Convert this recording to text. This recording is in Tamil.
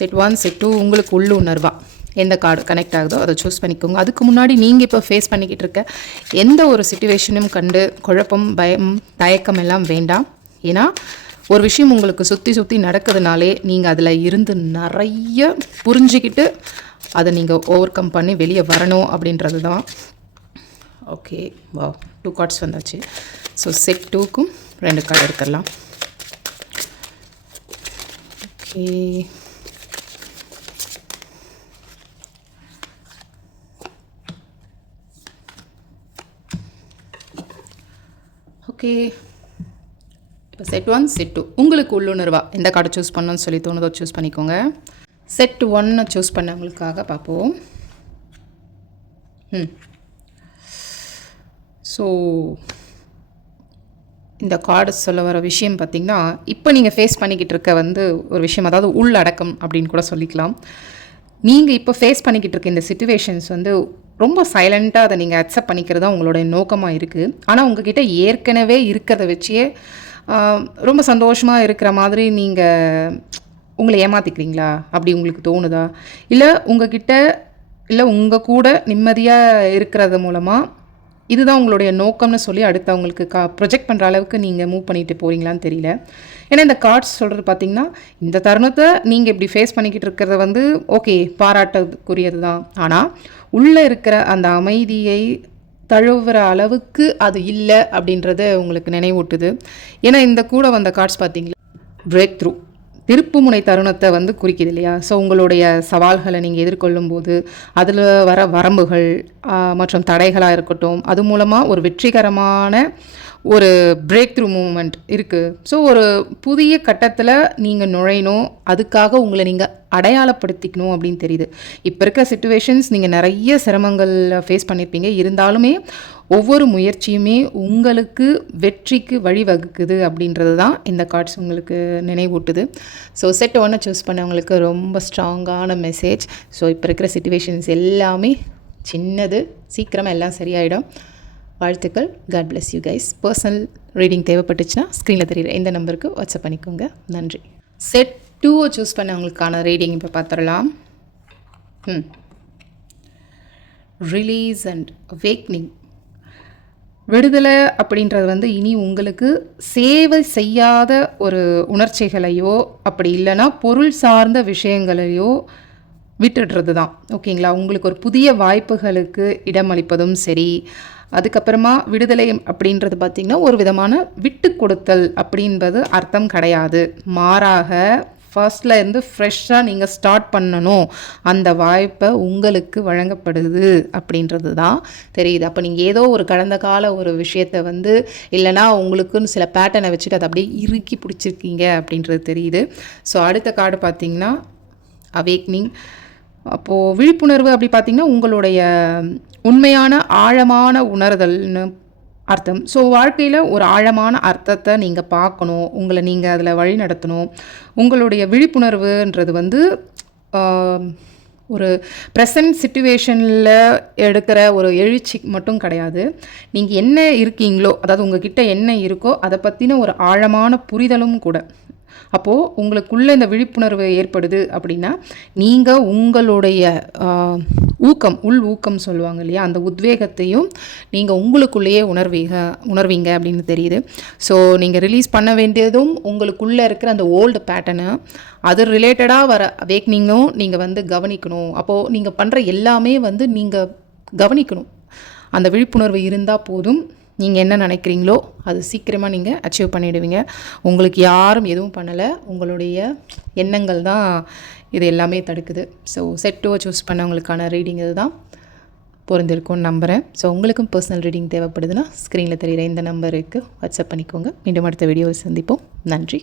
செட் ஒன் செட் டூ உங்களுக்கு உள்ளுணர்வா எந்த கார்டு கனெக்ட் ஆகுதோ அதை சூஸ் பண்ணிக்கோங்க. அதுக்கு முன்னாடி நீங்கள் இப்போ ஃபேஸ் பண்ணிக்கிட்டு இருக்க எந்த ஒரு சுச்சுவேஷனும் கண்டு குழப்பம் பயம் தயக்கம் எல்லாம் வேண்டாம். ஏன்னா ஒரு விஷயம் உங்களுக்கு சுற்றி சுற்றி நடக்குதுனாலே நீங்கள் அதில் இருந்து நிறைய புரிஞ்சுக்கிட்டு அதை நீங்கள் ஓவர் கம் பண்ணி வெளியே வரணும் அப்படின்றது தான் ஓகே வா டூ கார்ட்ஸ் வந்தாச்சு ஸோ செட் டூக்கும் ரெண்டு கார்டு எடுத்துடலாம். Okay okay. இப்போ செட் ஒன் செட் டூ உங்களுக்கு உள்ளுணர்வா எந்த கார்டை சூஸ் பண்ணணும்னு சொல்லி தோணுதோ சூஸ் பண்ணிக்கோங்க. செட் ஒன்னை சூஸ் பண்ணவங்களுக்காக பார்ப்போம். ம். ஸோ இந்த கார்டு சொல்ல வர விஷயம் பார்த்திங்கன்னா இப்போ நீங்கள் ஃபேஸ் பண்ணிக்கிட்டு இருக்க வந்து ஒரு விஷயம் அதாவது உள்ளடக்கம் அப்படின்னு கூட சொல்லிக்கலாம். நீங்கள் இப்போ ஃபேஸ் பண்ணிக்கிட்டு இருக்க இந்த சுச்சுவேஷன்ஸ் வந்து ரொம்ப சைலண்ட்டாக அதை நீங்கள் அக்செப்ட் பண்ணிக்கிறது தான் உங்களுடைய நோக்கமாக இருக்குது ஆனால் உங்ககிட்ட ஏற்கனவே இருக்கிறத வச்சே ரொம்ப சந்தோஷமாக இருக்கிற மாதிரி நீங்கள் உங்களை ஏமாற்றிக்கிறீங்களா அப்படி உங்களுக்கு தோணுதா? இல்லை உங்ககிட்ட இல்லை உங்கள் கூட நிம்மதியாக இருக்கிறது மூலமாக இதுதான் உங்களுடைய நோக்கம்னு சொல்லி அடுத்தவங்களுக்கு கா ப்ரொஜெக்ட் பண்ணுற அளவுக்கு நீங்கள் மூவ் பண்ணிட்டு போகிறீங்களான்னு தெரியல. ஏன்னா இந்த கார்ட்ஸ் சொல்கிறது பார்த்தீங்கன்னா இந்த தருணத்தை நீங்கள் இப்படி ஃபேஸ் பண்ணிக்கிட்டு இருக்கிறத வந்து ஓகே பாராட்டக்குரியது தான் ஆனால் உள்ளே இருக்கிற அந்த அமைதியை தழுவுற அளவுக்கு அது இல்லை அப்படின்றத உங்களுக்கு நினைவூட்டுது. ஏன்னா இந்த கூட வந்த கார்ட்ஸ் பார்த்தீங்களா பிரேக் த்ரூ திருப்புமுனை தருணத்தை வந்து குறிக்குது இல்லையா? ஸோ உங்களுடைய சவால்களை நீங்கள் எதிர்கொள்ளும் போது அதில் வர வரம்புகள் மற்றும் தடைகளாக இருக்கட்டும் அது மூலமாக ஒரு வெற்றிகரமான ஒரு பிரேக் த்ரூ மூமெண்ட் இருக்குது ஸோ ஒரு புதிய கட்டத்தில் நீங்கள் நுழையணும் அதுக்காக உங்களை நீங்கள் அடையாளப்படுத்திக்கணும் அப்படின்னு தெரியுது. இப்போ இருக்கிற சுச்சுவேஷன்ஸ் நீங்கள் நிறைய சிரமங்கள் ஃபேஸ் பண்ணியிருப்பீங்க இருந்தாலுமே ஒவ்வொரு முயற்சியுமே உங்களுக்கு வெற்றிக்கு வழிவகுக்குது அப்படின்றது தான் இந்த கார்ட்ஸ் உங்களுக்கு நினைவூட்டுது. ஸோ செட் ஒன்றை சூஸ் பண்ணவங்களுக்கு ரொம்ப ஸ்ட்ராங்கான மெசேஜ் ஸோ இப்போ இருக்கிற சுச்சுவேஷன்ஸ் எல்லாமே சின்னது சீக்கிரமாக எல்லாம் சரியாயிடும். வாழ்த்துக்கள். God bless you guys personal reading தேவைப்பட்டுச்சுன்னா ஸ்க்ரீனில் தெரியுற இந்த நம்பருக்கு வாட்ஸ்அப் பண்ணிக்கோங்க. நன்றி. செட் டூவை சூஸ் பண்ணவங்களுக்கான ரீடிங் இப்போ பார்த்துடலாம் ம் ரிலீஸ் அண்ட் வேக்னிங் விடுதலை அப்படின்றது வந்து இனி உங்களுக்கு சேவை செய்யாத ஒரு உணர்ச்சிகளையோ அப்படி இல்லைன்னா பொருள் சார்ந்த விஷயங்களையோ விட்டுடுறது தான் ஓகேங்களா? உங்களுக்கு ஒரு புதிய வாய்ப்புகளுக்கு இடமளிப்பதும் சரி. அதுக்கப்புறமா விடுதலை அப்படின்றது பார்த்திங்கன்னா ஒரு விதமான விட்டு கொடுத்தல் அப்படின்றது அர்த்தம் கிடையாது. மாறாக ஃபர்ஸ்ட்ல இருந்து ஃப்ரெஷ்ஷாக நீங்கள் ஸ்டார்ட் பண்ணணும். அந்த வாய்ப்பை உங்களுக்கு வழங்கப்படுது அப்படின்றது தான் தெரியுது. அப்போ நீங்கள் ஏதோ ஒரு கடந்த கால ஒரு விஷயத்தை வந்து இல்லைனா உங்களுக்குன்னு சில பேட்டர்னை வச்சுட்டு அதை அப்படியே இறுக்கி பிடிச்சிருக்கீங்க அப்படின்றது தெரியுது. ஸோ அடுத்த கார்டு பார்த்தீங்கன்னா அவேக்னிங் அப்போது விழிப்புணர்வு அப்படி பார்த்தீங்கன்னா உங்களுடைய உண்மையான ஆழமான உணர்தல்னு அர்த்தம். ஸோ வாழ்க்கையில் ஒரு ஆழமான அர்த்தத்தை நீங்கள் பார்க்கணும். உங்களை நீங்கள் அதில் வழி நடத்தணும். உங்களுடைய விழிப்புணர்வுன்றது வந்து ஒரு ப்ரெசன்ட் சுச்சுவேஷனில் எடுக்கிற ஒரு எழுச்சி மட்டும் கிடையாது. நீங்கள் என்ன இருக்கீங்களோ அதாவது உங்ககிட்ட என்ன இருக்கோ அதை பற்றின ஒரு ஆழமான புரிதலும் கூட. அப்போது உங்களுக்குள்ளே இந்த விழிப்புணர்வு ஏற்படுது அப்படின்னா நீங்கள் உங்களுடைய ஊக்கம் உள் ஊக்கம் சொல்லுவாங்க இல்லையா? அந்த உத்வேகத்தையும் நீங்கள் உங்களுக்குள்ளேயே உணர்வீங்க உணர்வீங்க அப்படின்னு தெரியுது. ஸோ நீங்கள் ரிலீஸ் பண்ண வேண்டியதும் உங்களுக்குள்ளே இருக்கிற அந்த ஓல்டு பேட்டர்னு அது ரிலேட்டடாக வர அவேக்னிங்கும் நீங்கள் வந்து கவனிக்கணும். அப்போது நீங்கள் பண்ணுற எல்லாமே வந்து நீங்கள் கவனிக்கணும். அந்த விழிப்புணர்வு இருந்தால் போதும். நீங்கள் என்ன நினைக்கிறீங்களோ அது சீக்கிரமாக நீங்கள் அச்சீவ் பண்ணிவிடுவீங்க உங்களுக்கு யாரும் எதுவும் பண்ணலை. உங்களுடைய எண்ணங்கள் தான் இது எல்லாமே தடுக்குது. ஸோ செட் டூவை சூஸ் பண்ணவங்களுக்கான ரீடிங் இதுதான். பொருந்திருக்கும்னு நம்புகிறேன் ஸோ உங்களுக்கும் பர்சனல் ரீடிங் தேவைப்படுதுன்னா ஸ்க்ரீனில் தெரிகிற இந்த நம்பருக்கு வாட்ஸ்அப் பண்ணிக்கோங்க. மீண்டும் அடுத்த வீடியோவில் சந்திப்போம். நன்றி.